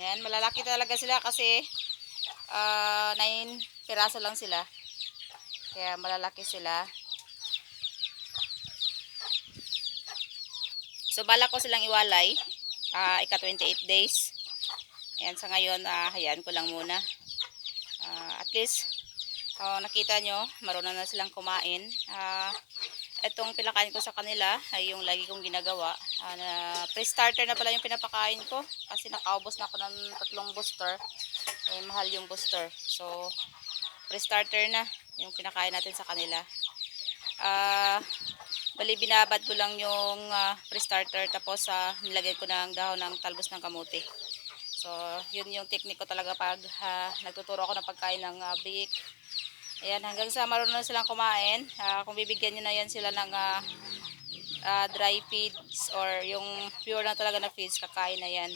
Ayan, malalaki talaga sila kasi 9 piraso lang sila. Kaya malalaki sila. So balak ko silang iwalay. Ika 28 days. Ayan, sa ngayon, hayaan ko lang muna. At least, nakita nyo, marunong na silang kumain. Itong pinakain ko sa kanila ay yung lagi kong ginagawa. Pre-starter na pala yung pinapakain ko. Kasi nakaubos na ako ng 3 booster. Mahal yung booster. So, pre-starter na yung pinakain natin sa kanila. Bali binabad ko lang yung pre-starter tapos nilagay ko ng dahon ng talbos ng kamote. So, yun yung technique ko talaga pag nagtuturo ako ng pagkain ng bake. Ayan, hanggang sa marunong na silang kumain. Kung bibigyan nyo na yan sila ng dry feeds or yung pure na talaga na feeds, kakain na yan.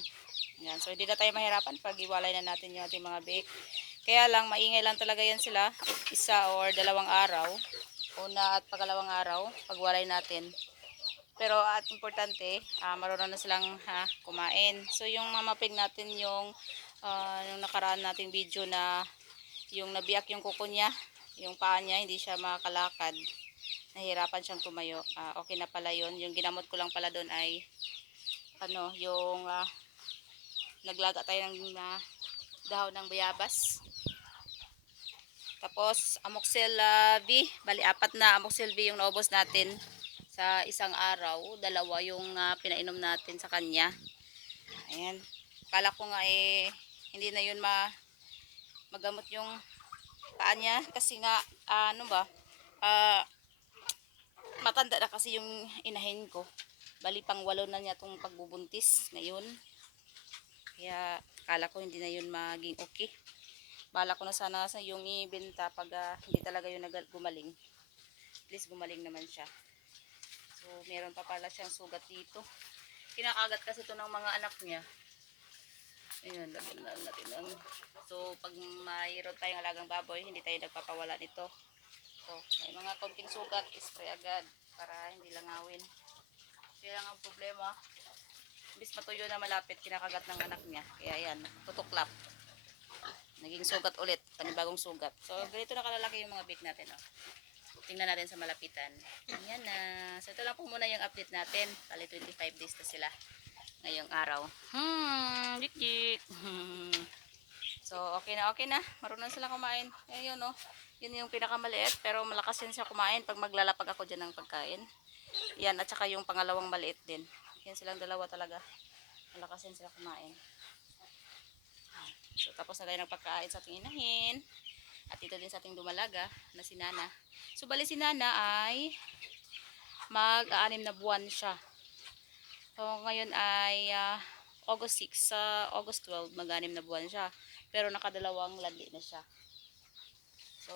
Ayan, so hindi na tayo mahirapan pag iwalay na natin yung ating mga bake. Kaya lang, maingay lang talaga yan sila. 1 or 2 araw. Una at pagalawang araw, pagwalay natin. Pero at importante, marunong na silang kumain. So yung mamapig natin yung nakaraan nating video na yung nabiyak yung kuko niya, yung paa niya, hindi siya makakalakad. Nahirapan siyang tumayo. Okay na pala yun. Yung ginamot ko lang pala doon ay yung naglaga tayo ng dahon ng bayabas. Tapos amoxil V, bali 4 na amoxil V yung naubos natin sa isang araw. 2 yung pinainom natin sa kanya. Ayan. Kala ko nga hindi na yun magamot yung paa niya kasi nga matanda na kasi yung inahin ko. Bali pang 8 na niya itong pagbubuntis ngayon. Kaya kala ko hindi na yun maging okay. Bala ko na sana sa yung ibenta pag hindi talaga yun gumaling. At least gumaling naman siya. So meron pa pala siyang sugat dito. Kinakagat kasi ito ng mga anak niya. Ayan, lagyan na natin lang. So pag mayroon tayong alagang baboy, hindi tayo nagpapawala nito. So may mga konting sugat, spray agad para hindi langawin. Kaya lang ang problema, bis matuyo na malapit, kinakagat ng anak niya. Kaya yan, tutuklap. Naging sugat ulit, panibagong sugat. So ganito na kalalaki yung mga bake natin. Tingnan natin sa malapitan. Yan na. So ito lang po muna yung update natin. Bali 25 days na sila ngayong araw. Dik-dik. So okay na. Marunong sila kumain. Ayun yun yung pinakamaliit. Pero malakas yan siya kumain pag maglalapag ako dyan ng pagkain. Yan, at saka yung pangalawang maliit din. Yan silang dalawa talaga. Malakas yan sila kumain. So tapos na tayo ng pagkain sa ating inahin. At ito din sa ating dumalaga na si Nana. So bali si Nana ay mag-6 na buwan siya. So ngayon ay August 6. Sa August 12 mag-6 na buwan siya. Pero nakadalawang lagi na siya. So